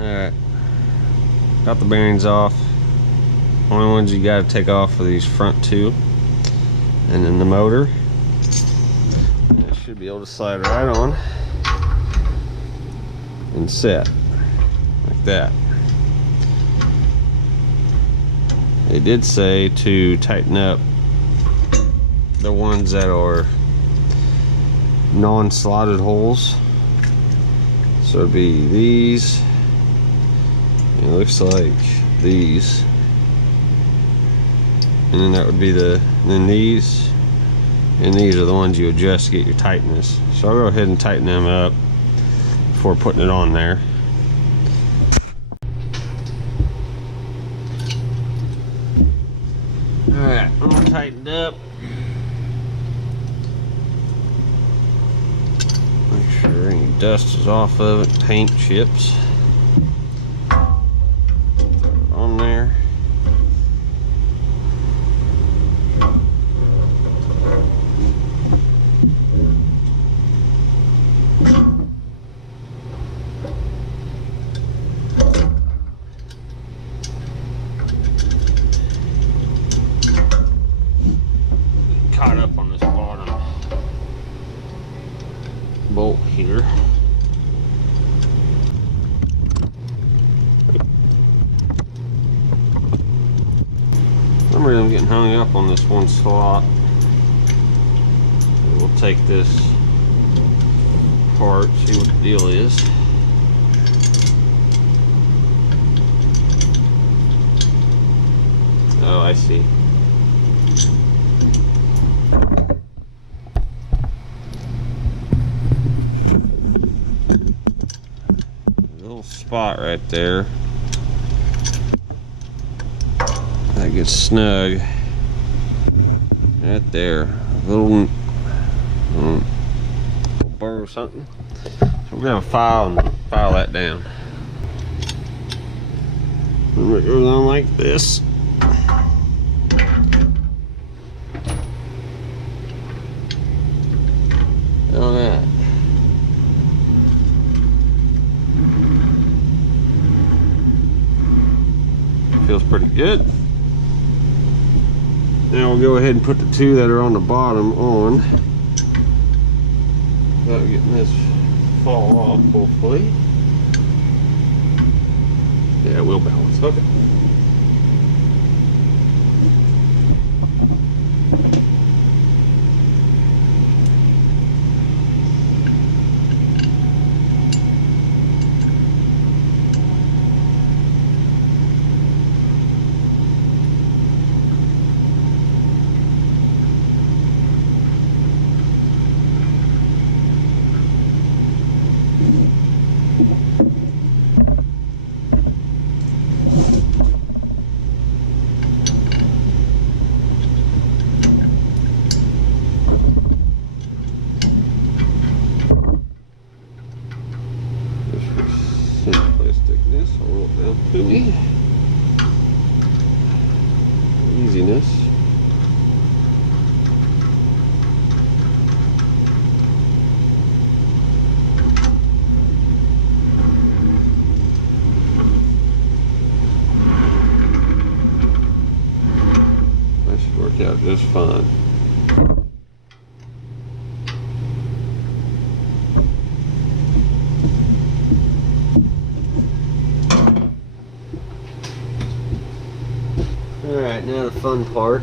Alright, got the bearings off. Only ones you gotta take off are these front two, and then the motor. And it should be able to slide right on and set like that. They did say to tighten up the ones that are non-slotted holes. So it'd be these. It looks like these, and then that would be then these, and these are the ones you adjust to get your tightness. So I'll go ahead and tighten them up before putting it on there. Alright, all tightened up. Make sure any dust is off of it, paint chips. On there. Caught up on this bottom bolt here. I'm getting hung up on this one slot. We'll take this apart, see what the deal is. Oh, I see. A little spot right there. That gets snug right there. A little burr or something. So we're gonna file that down. And it goes on like this. Look at that. Feels pretty good. Now we'll go ahead and put the two that are on the bottom on without getting this fall off, hopefully. Yeah, it will balance. Okay. Thickness, I'll roll it down to me. Easiness. That should work out just fine. Alright, now the fun part.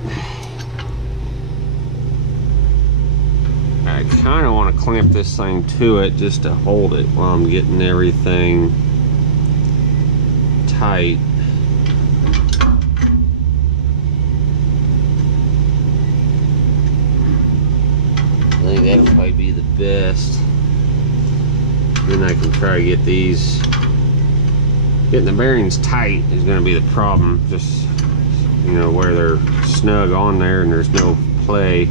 I kind of want to clamp this thing to it just to hold it while I'm getting everything tight. I think that'll probably be the best. Then I can try to get these. Getting the bearings tight is going to be the problem. Just, you know, where they're snug on there and there's no play.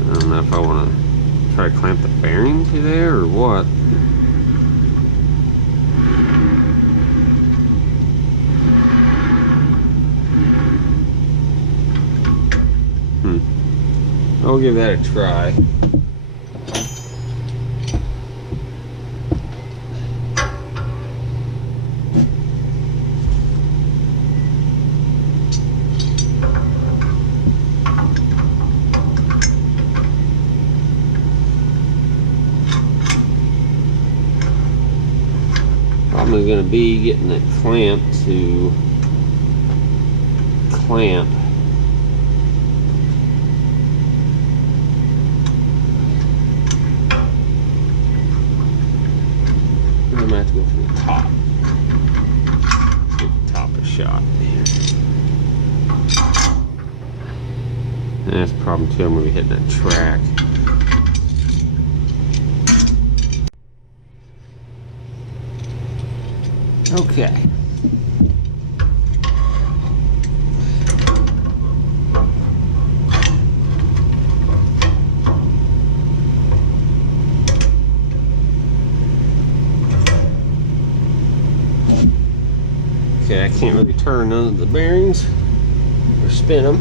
I don't know if I want to try to clamp the bearing to there or what. I'll give that a try. problem is going to be getting that clamp to clamp. I'm going to have to go from the top. Get the top of shot here. And that's the problem too, I'm going to be hitting that track. Okay. Okay, I can't really turn none of the bearings or spin them.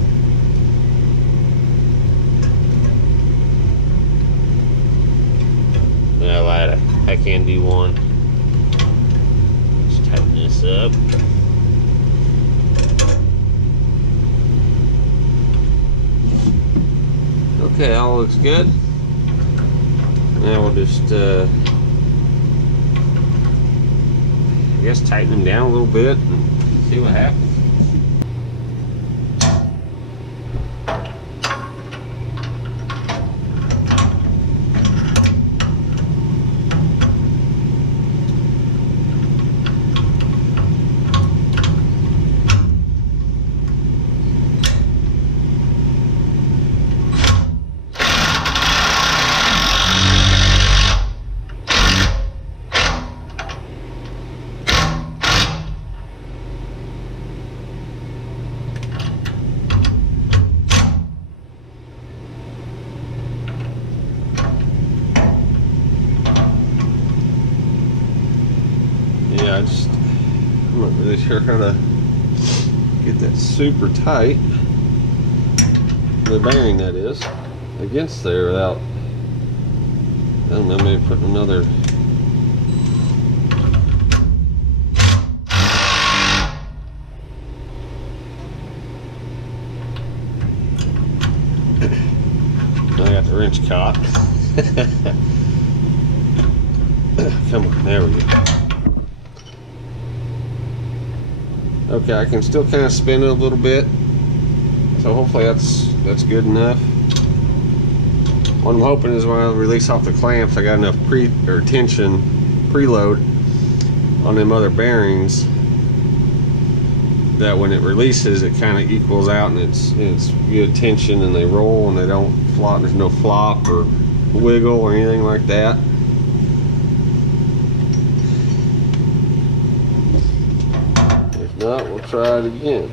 Well, I can do one. Just tighten this up. Okay, all looks good. Now we'll just I guess tighten them down a little bit and see what happens. I'm not really sure how to get that super tight, the bearing that is, against there without, I don't know, maybe putting another I got the wrench caught. Come on, there we go. Okay, I can still kind of spin it a little bit, so hopefully that's good enough. What I'm hoping is when I release off the clamps, I got enough tension preload on them other bearings that when it releases, it kind of equals out and it's good tension and they roll and they don't flop. There's no flop or wiggle or anything like that. Not, we'll try it again.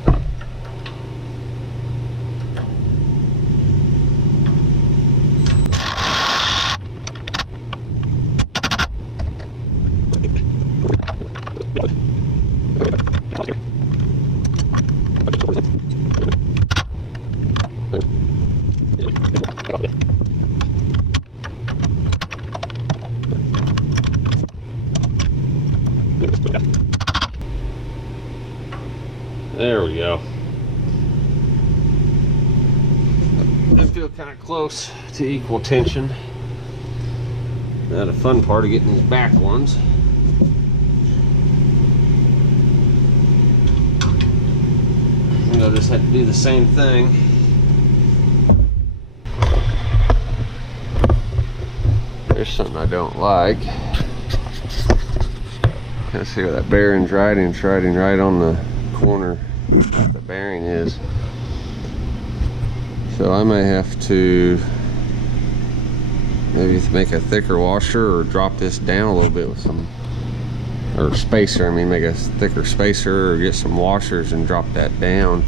There we go. I feel kind of close to equal tension. Now the fun part of getting these back ones. I'll just have to do the same thing. There's something I don't like. Let's see where that bearing's riding. It's riding right on the corner the bearing is. So I may have to maybe make a thicker washer or drop this down a little bit with some, or spacer, I mean make a thicker spacer or get some washers and drop that down.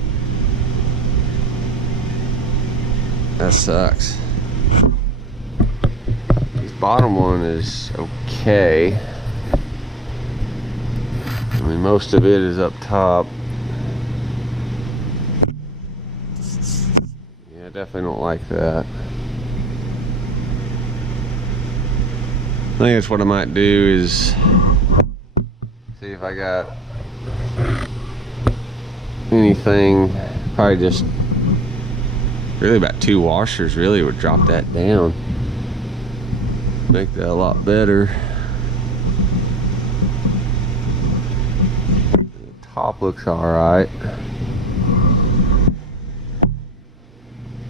That sucks. This bottom one is okay. I mean most of it is up top. Definitely don't like that. I think that's what I might do is see if I got anything, probably just really about 2 washers really would drop that down, make that a lot better. Top looks alright.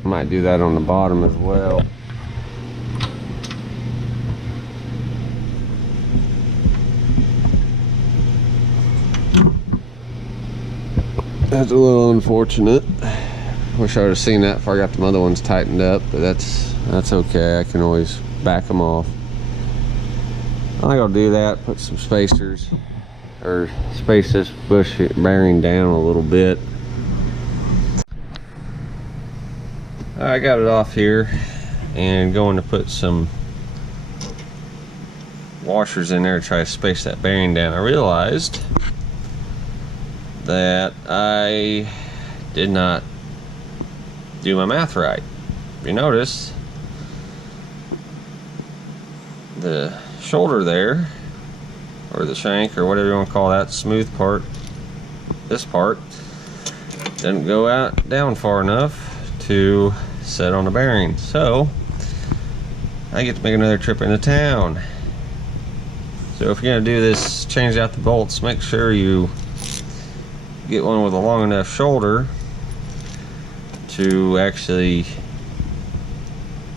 Might do that on the bottom as well. That's a little unfortunate. Wish I would have seen that before I got the other ones tightened up, but that's okay. I can always back them off. I think I'll do that, put some spacers, or space this bush bearing down a little bit. I got it off here and going to put some washers in there to try to space that bearing down. I realized that I did not do my math right. If you notice, the shoulder there, or the shank, or whatever you want to call that smooth part, this part didn't go out down far enough to set on the bearing. So I get to make another trip into town. So if you're gonna do this, change out the bolts, make sure you get one with a long enough shoulder to actually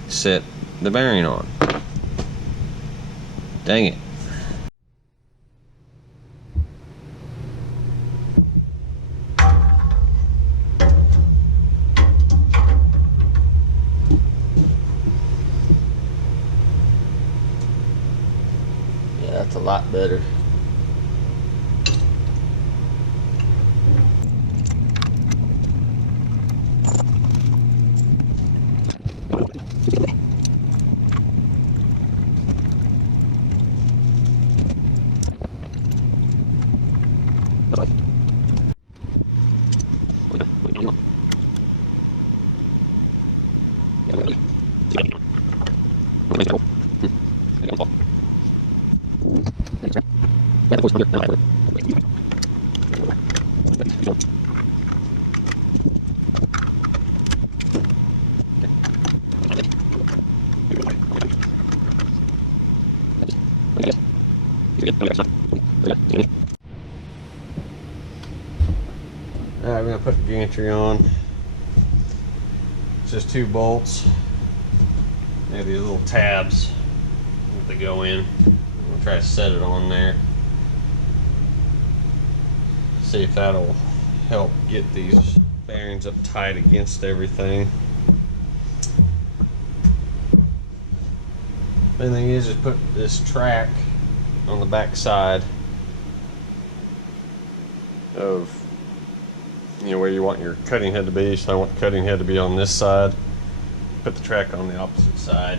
set the bearing on. Dang it. Yeah, that's a lot better. Alright, we're going to put the gantry on. It's just 2 bolts. They have these little tabs that they go in. We'll try to set it on there. See if that'll help get these bearings up tight against everything. Main thing is just put this track on the back side of, you know, where you want your cutting head to be. So I want the cutting head to be on this side. Put the track on the opposite side.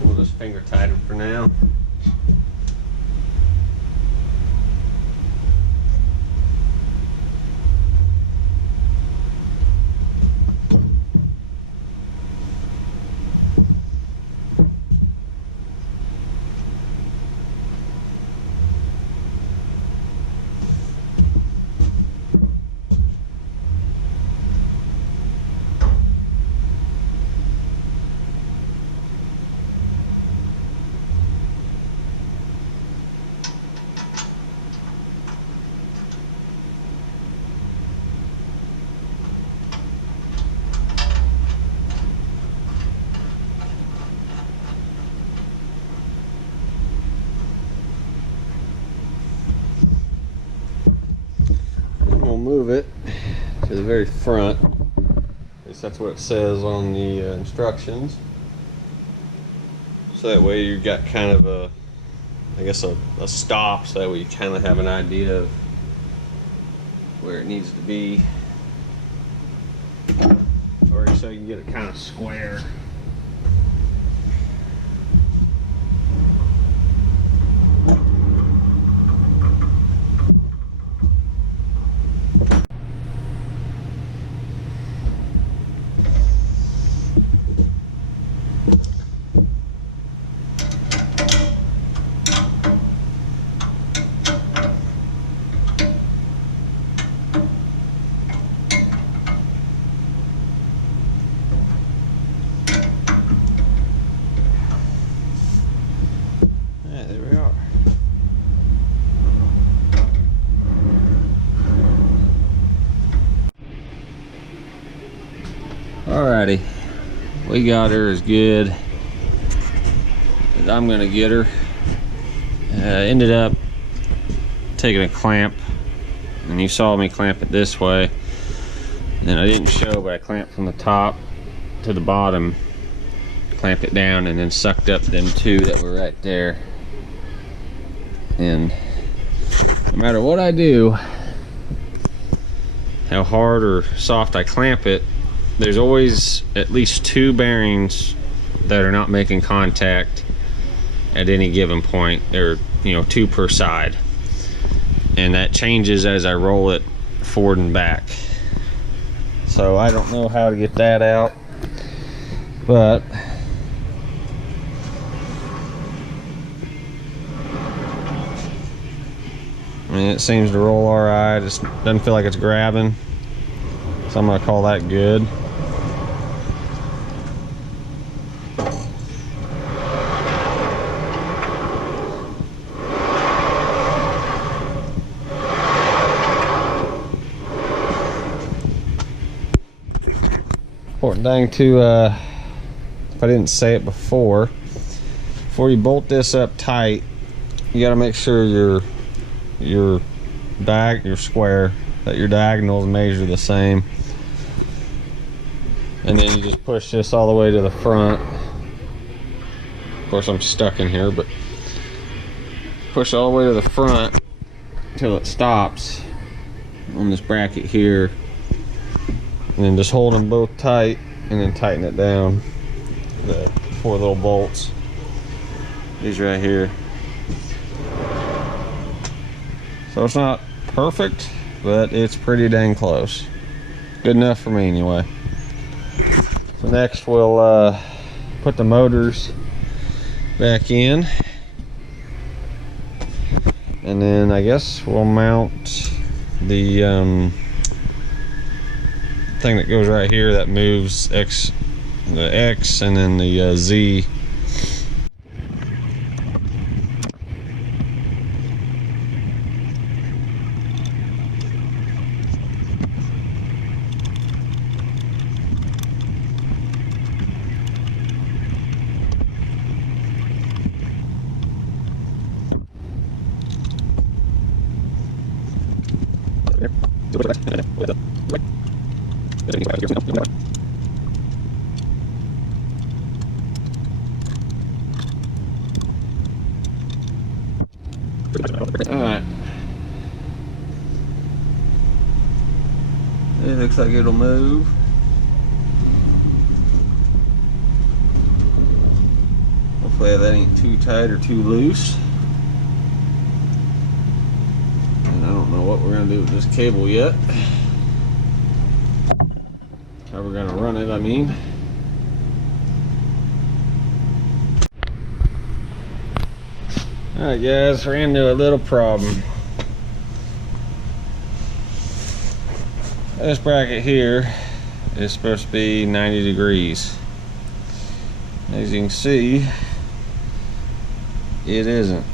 We'll just finger tighten for now. Move it to the very front. At least that's what it says on the instructions. So that way you've got kind of a, I guess a stop, so that way you kind of have an idea of where it needs to be, or so you can get it kind of square. Alrighty, we got her as good as I'm gonna get her. Ended up taking a clamp, and you saw me clamp it this way, and I didn't show, but I clamped from the top to the bottom, clamped it down, and then sucked up them two that were right there. And no matter what I do, how hard or soft I clamp it, there's always at least two bearings that are not making contact at any given point. There are, you know, two per side, and that changes as I roll it forward and back. So I don't know how to get that out, but I mean, it seems to roll all right. It doesn't feel like it's grabbing, so I'm gonna call that good. Important thing to, if I didn't say it before you bolt this up tight, you got to make sure your square, that your diagonals measure the same, and then you just push this all the way to the front. Of course, I'm stuck in here, but push all the way to the front until it stops on this bracket here, and then just hold them both tight, and then tighten it down. The 4 little bolts, these right here. So it's not perfect, but it's pretty dang close. Good enough for me anyway. So next we'll put the motors back in, and then I guess we'll mount the thing that goes right here that moves the X and then the Z. Alright. It looks like it'll move. Hopefully that ain't too tight or too loose. And I don't know what we're gonna do with this cable yet. How we're gonna run it, I mean. Alright guys, ran into a little problem. This bracket here is supposed to be 90 degrees. As you can see, it isn't.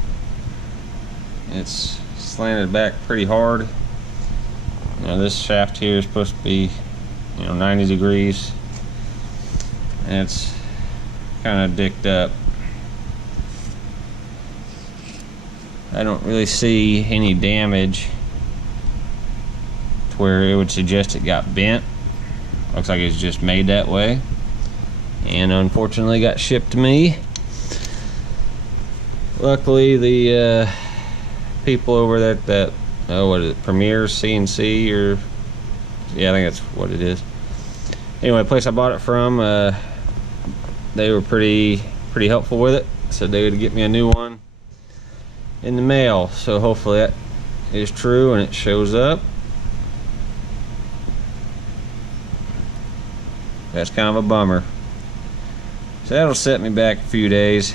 It's slanted back pretty hard. Now this shaft here is supposed to be, 90 degrees, and it's kind of dicked up. I don't really see any damage to where it would suggest it got bent. Looks like it's just made that way, and unfortunately got shipped to me. Luckily the people over that oh, what is it, Premier CNC, or yeah, I think that's what it is. Anyway, the place I bought it from, they were pretty helpful with it. Said they would get me a new one in the mail, so hopefully that is true and it shows up. That's kind of a bummer. So that'll set me back a few days.